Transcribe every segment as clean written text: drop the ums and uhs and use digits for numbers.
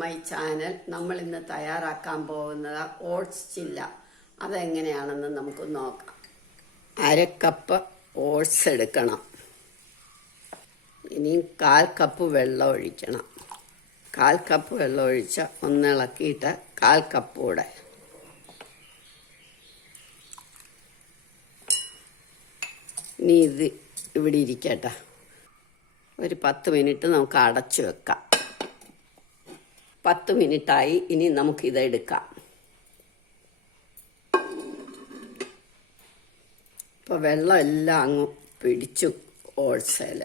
My channel. നമ്മൾ ഇന്ന് തയ്യാറാക്കാൻ പോകുന്നത് ഓട്സ് ചില്ല. അതെങ്ങനെയാണെന്ന് നമുക്ക് നോക്കാം. 1/2 കപ്പ് ഓട്സ് എടുക്കണം. ഇനി 1/4 കപ്പ് വെള്ളം ഒഴിക്കണം. 1/4 കപ്പ് വെള്ളം ഒഴിച്ച് ഒന്നിളക്കിയിട്ട് 1/4 കപ്പ് കൂടെ. ഇനി ഇത് ഇവിടെ ഇരിക്കട്ടെ. ഒരു 10 മിനിറ്റ് നമുക്ക് അടച്ചു വെക്കാം. 10 മിനിറ്റായി. ഇനി നമുക്കിതെടുക്കാം. ഇപ്പോൾ വെള്ളം എല്ലാം അങ്ങ് പിടിച്ചു ഓട്സിൽ.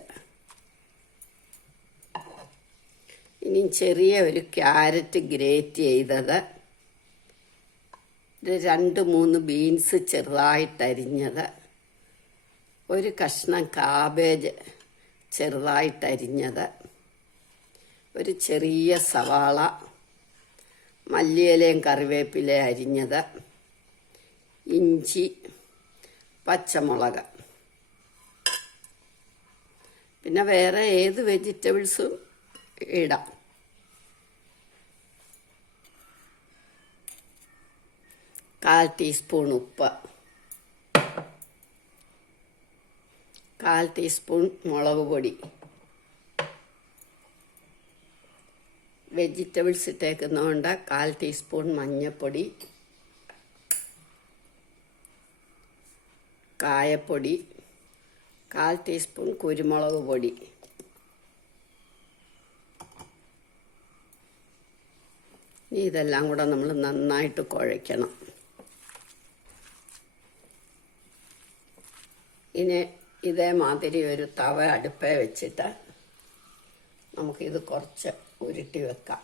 ഇനി ചെറിയ ഒരു ക്യാരറ്റ് ഗ്രേറ്റ് ചെയ്തത്, 2-3 ബീൻസ് ചെറുതായിട്ടരിഞ്ഞത്, ഒരു കഷ്ണം കാബേജ് ചെറുതായിട്ടരിഞ്ഞത്, ഒരു ചെറിയ സവാള, മല്ലിയിലയും കറിവേപ്പിലയും അരിഞ്ഞത്, ഇഞ്ചി, പച്ചമുളക്, പിന്നെ വേറെ ഏത് വെജിറ്റബിൾസും ഇടാം. കാൽ ടീസ്പൂൺ ഉപ്പ്, 1/4 ടീസ്പൂൺ മുളക് പൊടി, വെജിറ്റബിൾസ് ഇട്ടേക്കുന്നതുകൊണ്ട് 1/4 ടീസ്പൂൺ മഞ്ഞൾപ്പൊടി, കായപ്പൊടി, 1/4 ടീസ്പൂൺ കുരുമുളക് പൊടി. ഇനി ഇതെല്ലാം കൂടെ നമ്മൾ നന്നായിട്ട് കുഴയ്ക്കണം. ഇനി ഇതേമാതിരി ഒരു തവ അടുപ്പേ വെച്ചിട്ട് നമുക്കിത് കുറച്ച് ഉരുട്ടി വെക്കാം.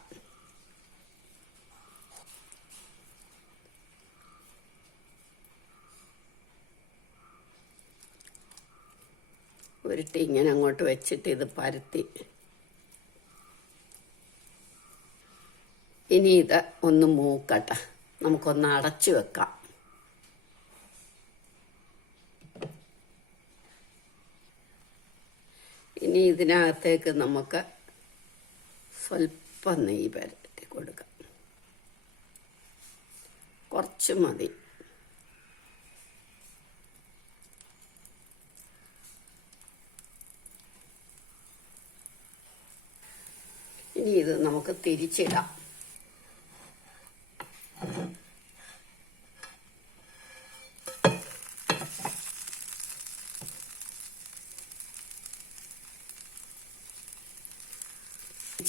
ഉരുട്ടി ഇങ്ങനെ അങ്ങോട്ട് വെച്ചിട്ട് ഇത് പരത്തി. ഇനി ഇത് ഒന്ന് മൂക്കട്ടെ. നമുക്കൊന്ന് അടച്ചു വെക്കാം. ഇനി ഇതിനകത്തേക്ക് നമുക്ക് സ്വല്പം നെയ്യ് പരത്തി കൊടുക്കാം. കുറച്ച് മതി. ഇനി ഇത് നമുക്ക് തിരിച്ചിടാം.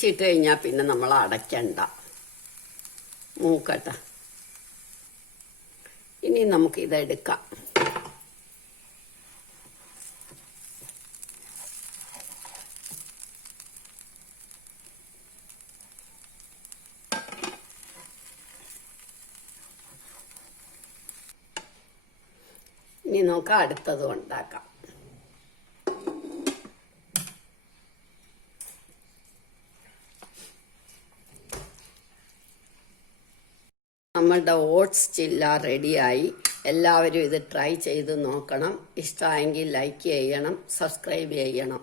ഇട്ട് കഴിഞ്ഞാൽ പിന്നെ നമ്മൾ അടയ്ക്കണ്ട, മൂക്കട്ടെ. ഇനി നമുക്കിതെടുക്കാം. ഇനി നമുക്ക് അടുത്തത് ഉണ്ടാക്കാം. നമ്മളുടെ ഓട്സ് ചില്ല റെഡിയായി. എല്ലാവരും ഇത് ട്രൈ ചെയ്ത് നോക്കണം. ഇഷ്ടമായെങ്കിൽ ലൈക്ക് ചെയ്യണം, സബ്സ്ക്രൈബ് ചെയ്യണം.